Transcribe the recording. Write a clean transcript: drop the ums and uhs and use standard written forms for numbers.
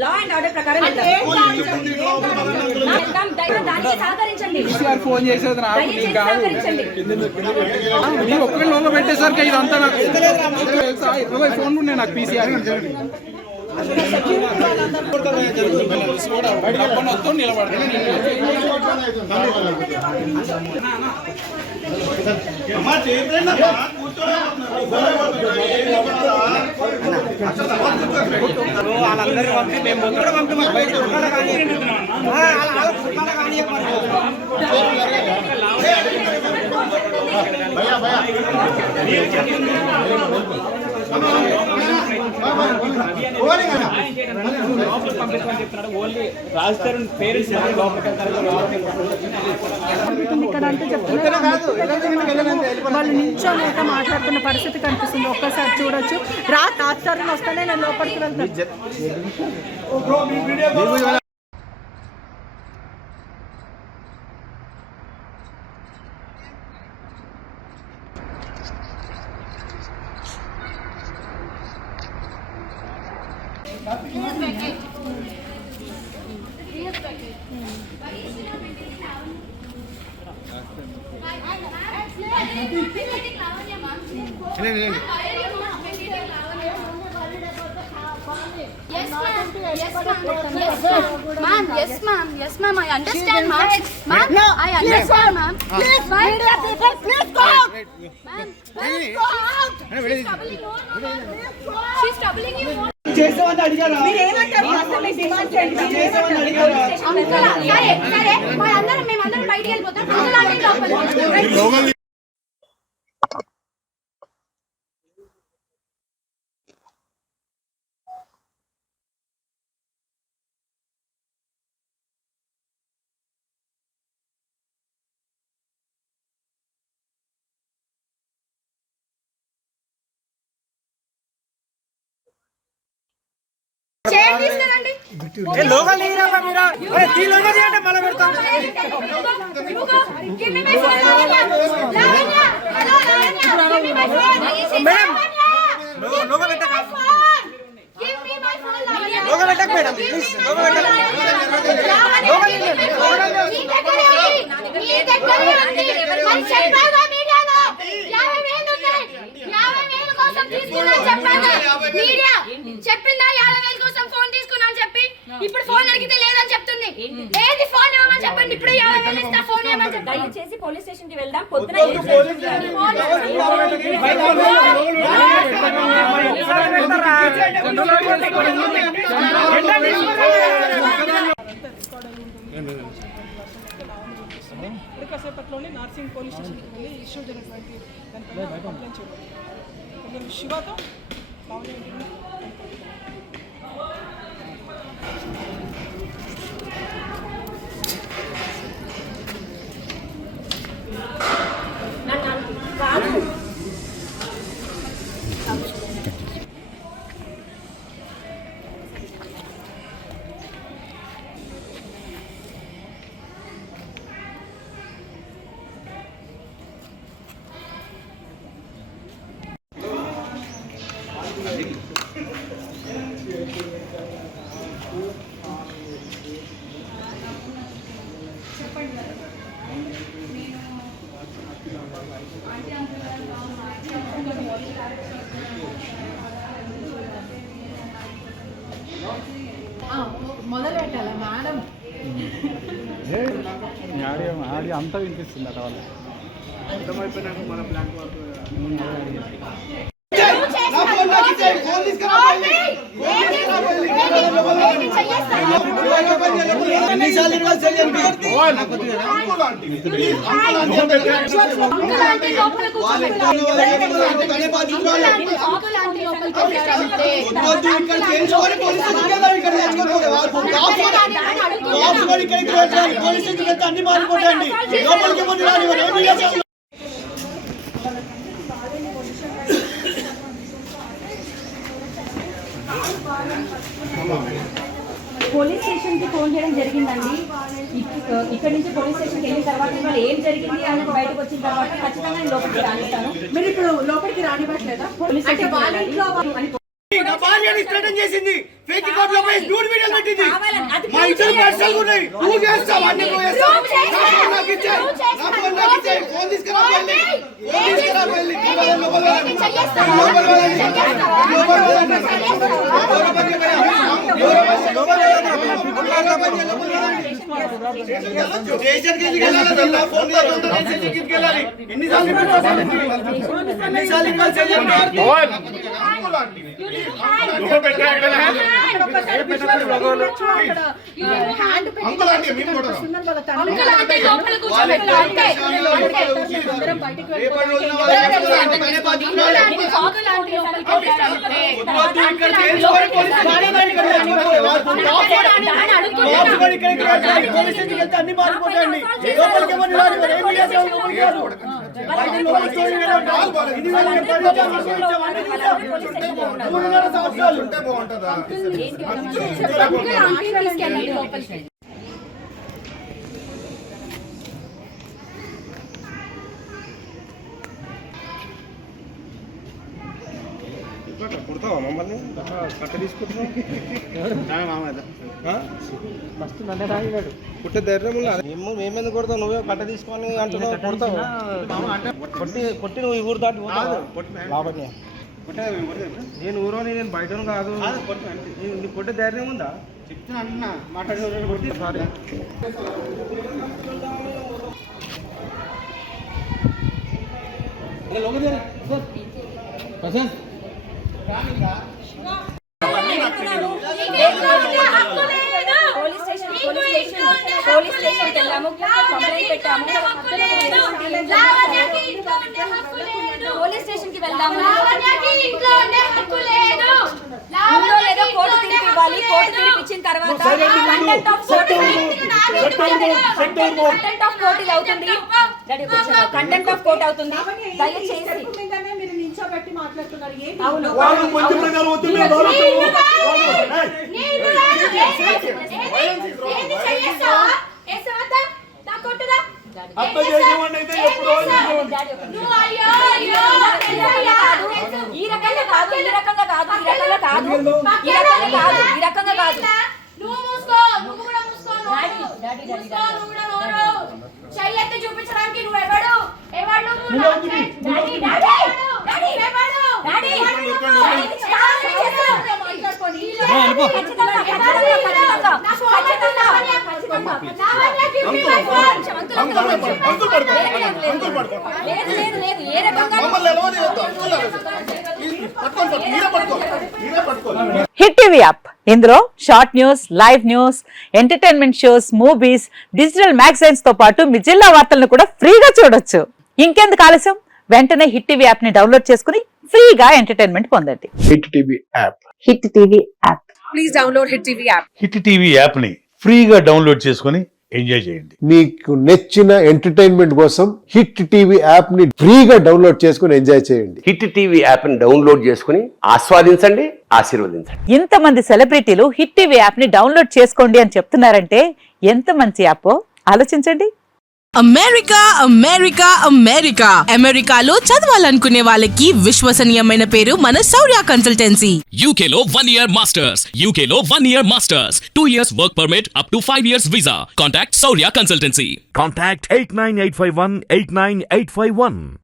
Law and order ప్రకారం phone చేసేది ఒక్కరి లోపల పెట్టేసరికి ఇదంతా నాకు 20 ఫోన్లు ఉన్నాయి నాకు పీసీఆర్ వాళ్ళందరూ పంపి మేము కూడా వాళ్ళు నిల్చోలేక మాట్లాడుతున్న పరిస్థితి కనిపిస్తుంది. ఒక్కసారి చూడొచ్చు. రాత్రి వస్తేనే నేను లోపలికి వెళ్తాను. Yes, ma'am. I understand, ma'am. Ma'am, I understand, ma'am. Please, media people, please go out. Ma'am, please go out. She's troubling you. చేసేవాళ్ళు అడిగారా? మీరు ఏమంటారు? అసలు డిమాండ్ చేయండి. మీరు ఏమంటారు? సరే మేమందరం బయటికి వెళ్ళిపోతాం. లోపల లోకల్ మళ్ళీ పెడతాం. చెప్పిందా 50,000 కోసం ఫోన్ తీసుకున్నాను చెప్పి ఇప్పుడు ఫోన్ అడిగితే లేదని చెప్తుంది. లేదు ఫోన్ ఇవ్వమని చెప్పండి. ఇప్పుడు 50,000 ఇస్తా ఫోన్ ఇవ్వమని చెప్పండి. దయచేసి పోలీస్ స్టేషన్ కి వెళ్దాం. పొద్దున కాసేపట్లోనే నార్సింగ్ పోలీస్ స్టేషన్కి వెళ్ళి ఇష్యూ జరిగినటువంటి దానిపైన కంప్లైంట్ చేయాలి. శివతో మొదలు పెట్టాలా మేడం? ఆడి అంతా వినిపిస్తుంది అట వాళ్ళు. అర్థమైపోయినాక మన ప్లాన్ అన్ని మారిపోతాయండి. పోలీస్ స్టేషన్ కి ఫోన్ చేయడం జరిగిందండి. ఇక్కడ నుంచి పోలీస్ స్టేషన్ కి వెళ్ళిన తర్వాత ఇవాళ ఏం జరిగింది అని బయటకు వచ్చిన తర్వాత ఖచ్చితంగా నేను లోపలికి రానిస్తాను. మీరు ఇప్పుడు లోపలికి రానివ్వట్లేదా? పోలీస్ స్టేషన్ వాళ్ళ ఇంట్లో నా భార్యని థ్రెటన్ చేసింది. ఫేక్ అకౌంట్ లో పోయి న్యూడ్ వీడియోలు పెట్టింది. మా ఇద్దరు పర్సనల్ ఉన్నాయి. నువ్వు చేస్తావు అన్ని నువ్వు చేస్తావు. నా ఫోన్ నాకు ఇచ్చే. ఫోన్ తీసుకురా వెళ్ళి. ఫోన్ తీసుకురా వెళ్ళి. స్టేషన్ కి వెళ్ళాలి. ఫోన్ స్టేషన్ కి వెళ్ళాలి. ఎన్నిసార్లు అన్ని మారిపోతాయండి. కుడతావా మమ్మల్ని కట్ట తీసుకుంటున్నావు? ఫస్ట్ నన్నే రాగాడు పుట్టే ధైర్యం మేమెందుకు కొడతావు? నువ్వే కట్ట తీసుకొని అంటున్నావు కొడతావు. కొట్టి నువ్వు ఈ ఊరు దాటి లాభన్య నేను ఊరోని నేను బయటను కాదు. నీకు కొట్టే ధైర్యం ఉందా? చెప్తున్నా అంటున్నా మాట్లాడే సారీ. పోలీస్ స్టేషన్ వెళ్ళాము, కంప్లైంట్ పెట్టాము. పోలీస్ స్టేషన్ కి వెళ్దాము. ఇంట్లో లేదో కోర్టు తీర్పు ఇవ్వాలి. కోర్టు తీర్పు ఇచ్చిన తర్వాత కంటెంట్ ఆఫ్ కోర్ట్ ఇది అవుతుంది. కంటెంట్ ఆఫ్ కోర్ట్ అవుతుంది. దయచేసి నిల్చోబెట్టి మాట్లాడుతున్నారు. అవును ఈ రకంగా కాదు, ఈ రకంగా కాదు, ఈ రకంగా కాదు, ఈ రకంగా కాదు, ఈ రకంగా కాదు. చెయ్యెత్తి చూపించడానికి నువ్వు ఎవడు హిట్ టీవీ యాప్ ఇందులో short news, live news, entertainment shows, movies, digital magazines తో పాటు మీ జిల్లా వార్తలను కూడా ఫ్రీగా చూడొచ్చు. ఇంకెందుకు ఆలస్యం? వెంటనే హిట్ టీవీ యాప్ ని డౌన్లోడ్ చేసుకుని ఫ్రీగా ఎంటర్టైన్మెంట్ పొందండి. Hit TV app. Hit TV app. Please download hit TV app. Hit TV app ని ఫ్రీగా డౌన్లోడ్ చేసుకుని ఎంజాయ్ చేయండి. మీకు నచ్చిన ఎంటర్టైన్మెంట్ కోసం హిట్ టీవీ యాప్ ని ఫ్రీగా డౌన్లోడ్ చేసుకుని ఎంజాయ్ చేయండి. హిట్ టీవీ యాప్ ని డౌన్లోడ్ చేసుకుని ఆస్వాదించండి, ఆశీర్వదించండి. ఇంతమంది సెలబ్రిటీలు హిట్ టీవీ యాప్ ని డౌన్లోడ్ చేసుకోండి అని చెప్తున్నారంటే ఎంత మంచి యాప్ ఆలోచించండి. అమెరికా అమెరికా అమెరికా అమెరికాలో చదవాలనుకునే వాళ్ళకి విశ్వసనీయమైన పేరు మన శౌర్య కన్సల్టెన్సీ. UK లో 1 year masters, UK లో 1 year masters, 2 years work permit up to 5 years visa. Contact Saurya Consultancy. Contact 89851 89851.